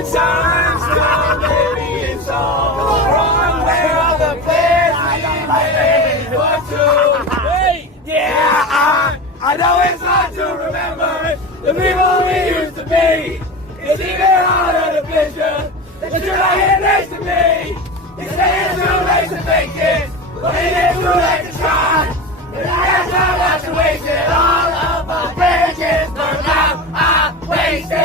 good times, still maybe it's all wrong. Where are the plans we made for two? Hey, yeah, I know it's hard to remember the people we used to be. It's even harder to picture that you're not here next to me. You say it's too late to make it, but it is too late to try. And I guess I'm not wasted all of my bridges, but now I wasted.